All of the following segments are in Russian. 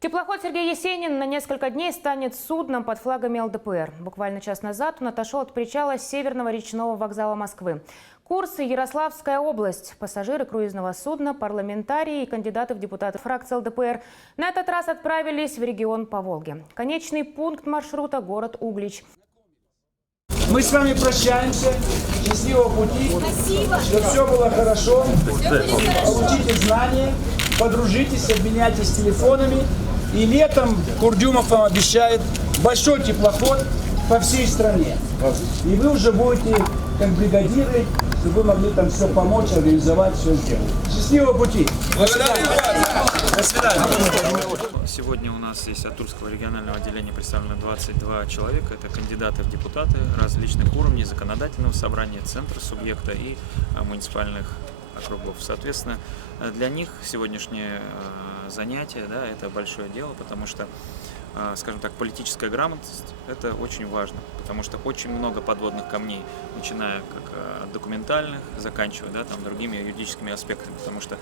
Теплоход Сергей Есенин на несколько дней станет судном под флагами ЛДПР. Буквально час назад он отошел от причала Северного речного вокзала Москвы. Курс – Ярославская область. Пассажиры круизного судна, парламентарии и кандидаты в депутаты фракции ЛДПР на этот раз отправились в регион по Волге. Конечный пункт маршрута – город Углич. Мы с вами прощаемся. Счастливого пути. Спасибо. Чтобы все было хорошо. Получите знания, подружитесь, обменяйтесь телефонами. И летом Курдюмов вам обещает большой теплоход по всей стране. И вы уже будете как бригадиры, чтобы вы могли там все помочь, организовать, все сделать. Счастливого пути. До свидания. Сегодня у нас есть от Тульского регионального отделения представлено 22 человека. Это кандидаты в депутаты различных уровней законодательного собрания, центра субъекта и муниципальных округов. Соответственно, для них сегодняшнее занятие, да, это большое дело, потому что, скажем так, политическая грамотность – это очень важно, потому что очень много подводных камней, начиная как от документальных, заканчивая, да, там, другими юридическими аспектами, потому что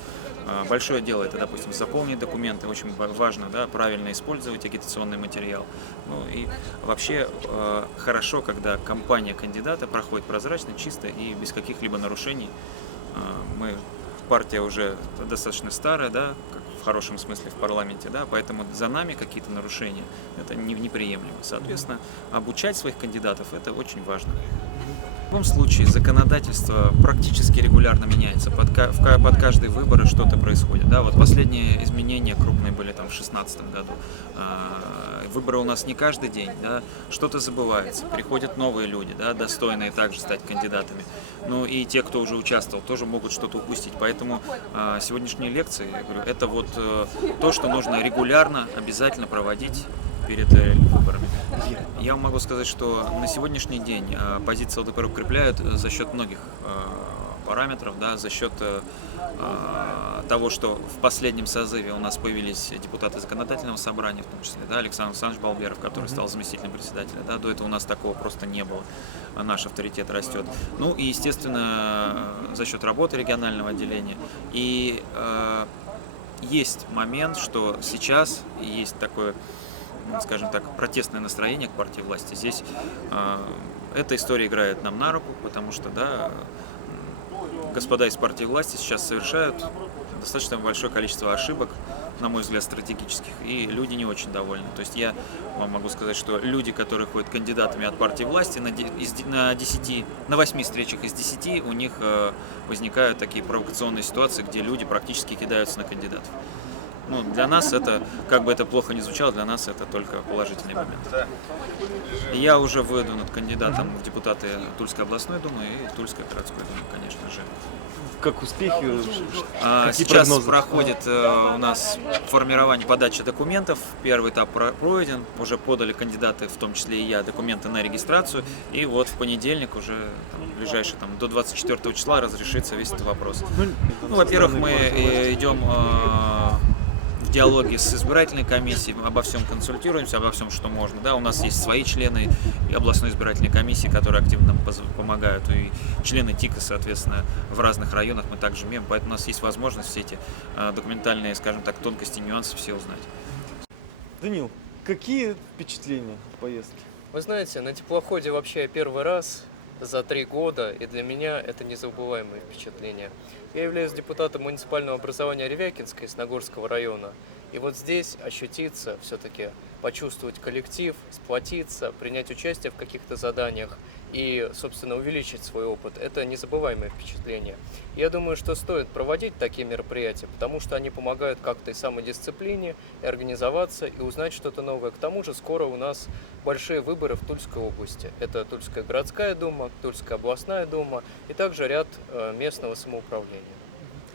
большое дело – это, допустим, заполнить документы, очень важно, да, правильно использовать агитационный материал. Ну и вообще хорошо, когда кампания кандидата проходит прозрачно, чисто и без каких-либо нарушений. Партия уже достаточно старая, да, как в хорошем смысле в парламенте, да, поэтому за нами какие-то нарушения это неприемлемо. Соответственно, обучать своих кандидатов это очень важно. В любом случае законодательство практически регулярно меняется, под каждые выборы что-то происходит. Да? Вот последние изменения крупные были там в 2016 году. Выборы у нас не каждый день, да? Что-то забывается, приходят новые люди, да, достойные также стать кандидатами. Ну и те, кто уже участвовал, тоже могут что-то упустить. Поэтому сегодняшние лекции, я говорю, это вот то, что нужно регулярно, обязательно проводить перед выборами. Я могу сказать, что на сегодняшний день позиции ЛДПР укрепляют за счет многих параметров, да, за счет того, что в последнем созыве у нас появились депутаты законодательного собрания, в том числе, да, Александр Александрович Балберов, который стал заместителем председателя. Да, до этого у нас такого просто не было. Наш авторитет растет. Ну и, естественно, за счет работы регионального отделения. И есть момент, что сейчас есть такое, скажем так, протестное настроение к партии власти. Здесь эта история играет нам на руку, потому что, да, господа из партии власти сейчас совершают достаточно большое количество ошибок, на мой взгляд, стратегических, и люди не очень довольны. То есть я вам могу сказать, что люди, которые ходят кандидатами от партии власти, на 8 встречах из 10 у них возникают такие провокационные ситуации, где люди практически кидаются на кандидатов. Ну, для нас это, как бы это плохо ни звучало, для нас это только положительный момент. Я уже выдвинут кандидатом в депутаты Тульской областной думы и Тульской городской думы, конечно же. Как успехи? Сейчас проходит у нас формирование, подача документов. Первый этап пройден, уже подали кандидаты, в том числе и я, документы на регистрацию. И вот в понедельник уже, там, ближайший, там, до 24 числа разрешится весь этот вопрос. Ну, во-первых, мы идем в диалоге с избирательной комиссией, обо всем консультируемся, обо всем, что можно. Да, у нас есть свои члены и областной избирательной комиссии, которые активно нам помогают, и члены ТИКа, соответственно, в разных районах мы также имеем, поэтому у нас есть возможность все эти документальные, скажем так, тонкости, нюансы все узнать. Данил, какие впечатления от поездки? Вы знаете, на теплоходе вообще я первый раз за 3 года, и для меня это незабываемые впечатления. Я являюсь депутатом муниципального образования Ревякинска из Нагорского района. И вот здесь ощутиться, все-таки почувствовать коллектив, сплотиться, принять участие в каких-то заданиях и, собственно, увеличить свой опыт – это незабываемое впечатление. Я думаю, что стоит проводить такие мероприятия, потому что они помогают как-то и самодисциплине, и организоваться, и узнать что-то новое. К тому же скоро у нас большие выборы в Тульской области. Это Тульская городская дума, Тульская областная дума и также ряд местного самоуправления.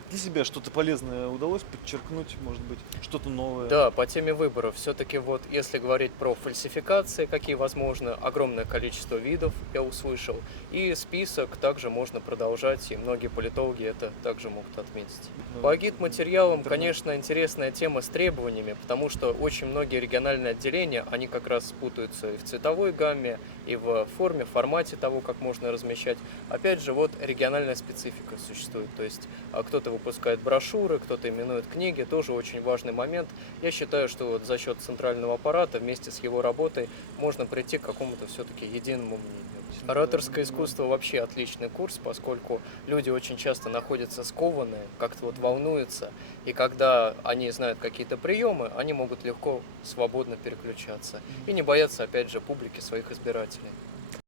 Для себя что-то полезное удалось подчеркнуть, может быть, что-то новое? Да, по теме выборов. Все-таки вот, если говорить про фальсификации, какие возможны, огромное количество видов я услышал. И список также можно продолжать, и многие политологи это также могут отметить. По агитматериалам, конечно, интересная тема с требованиями, потому что очень многие региональные отделения, они как раз путаются и в цветовой гамме, и в форме, в формате того, как можно размещать. Опять же, вот региональная специфика существует. То есть кто-то выпускает брошюры, кто-то именует книги, тоже очень важный момент. Я считаю, что вот за счет центрального аппарата вместе с его работой можно прийти к какому-то все-таки единому мнению. Ораторское искусство вообще отличный курс, поскольку люди очень часто находятся скованные, как-то вот волнуются, и когда они знают какие-то приемы, они могут легко, свободно переключаться и не бояться, опять же, публики своих избирателей.